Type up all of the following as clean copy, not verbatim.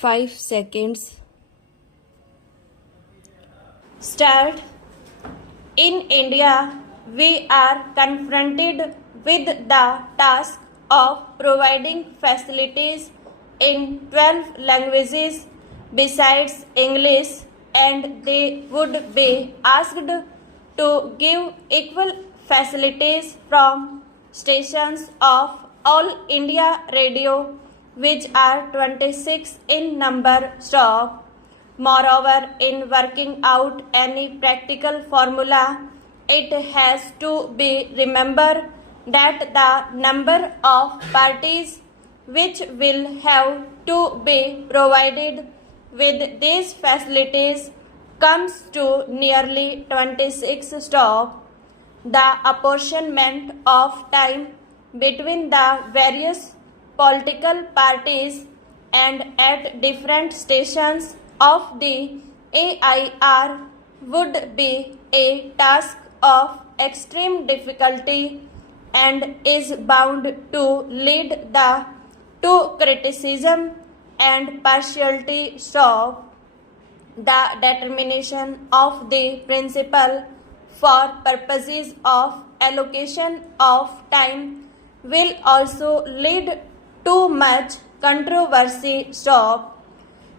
5 seconds. Start. In India, we are confronted with the task of providing facilities in 12 languages besides English, and they would be asked to give equal facilities from stations of All India Radio, which are 26 in number. Stop. Moreover, in working out any practical formula, it has to be remembered that the number of parties which will have to be provided with these facilities comes to nearly 26. Stop. The apportionment of time between the various political parties and at different stations of the AIR would be a task of extreme difficulty and is bound to lead to criticism and partiality. Stop. The determination of the principle for purposes of allocation of time will also lead to much controversy. Stop.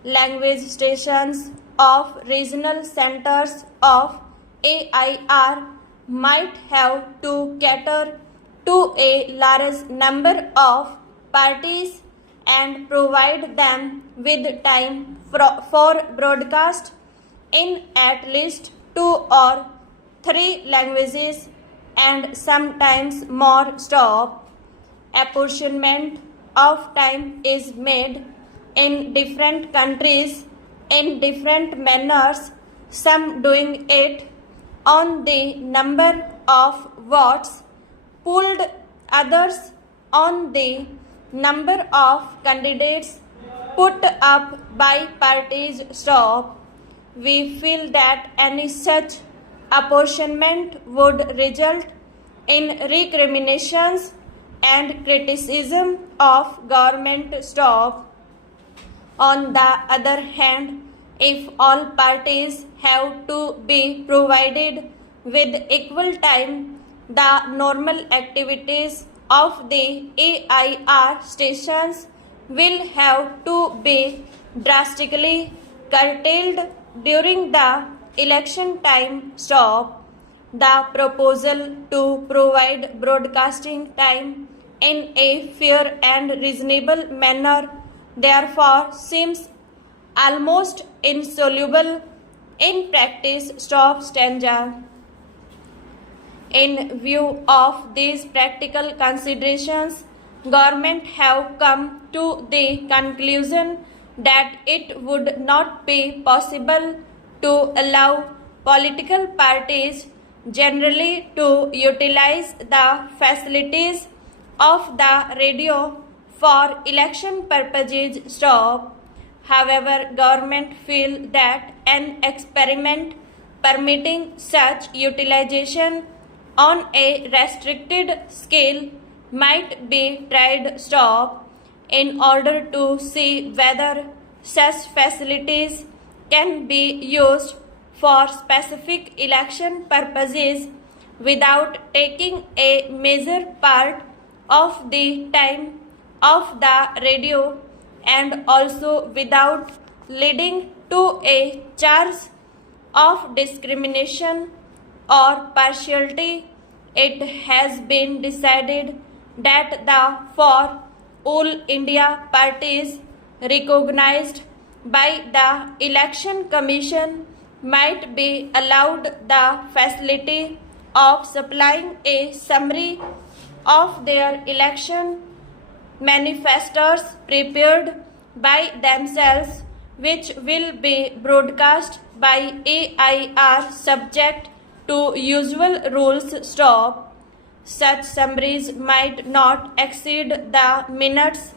Language stations of regional centers of AIR might have to cater to a large number of parties and provide them with time for broadcast in at least 2 or 3 languages and sometimes more. Stop. Apportionment of time is made in different countries in different manners, some doing it on the number of votes pooled, others on the number of candidates put up by parties. Stop. We feel that any such apportionment would result in recriminations and criticism of government. Stop. On the other hand, if all parties have to be provided with equal time, the normal activities of the AIR stations will have to be drastically curtailed during the election time. Stop. The proposal to provide broadcasting time in a fair and reasonable manner therefore seems almost insoluble in practice. Stop. Stanza. In view of these practical considerations, government have come to the conclusion that it would not be possible to allow political parties generally to utilize the facilities of the radio for election purposes. Stop. However, government feel that an experiment permitting such utilization on a restricted scale might be tried. Stop. In order to see whether such facilities can be used for specific election purposes without taking a major part of the time of the radio and also without leading to a charge of discrimination or partiality, it has been decided that the four All India parties recognized by the Election Commission might be allowed the facility of supplying a summary of their election manifestos prepared by themselves, which will be broadcast by AIR subject to usual rules. Stop. Such summaries might not exceed the minutes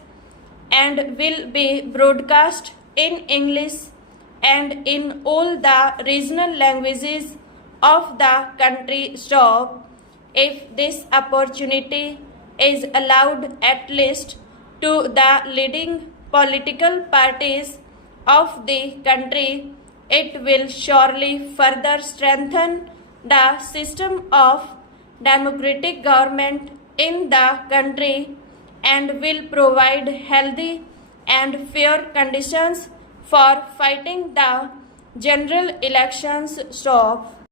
and will be broadcast in English and in all the regional languages of the country. Stop. If this opportunity is allowed at least to the leading political parties, of the country, it will surely further strengthen the system of democratic government in the country and will provide healthy and fair conditions for fighting the general elections stop.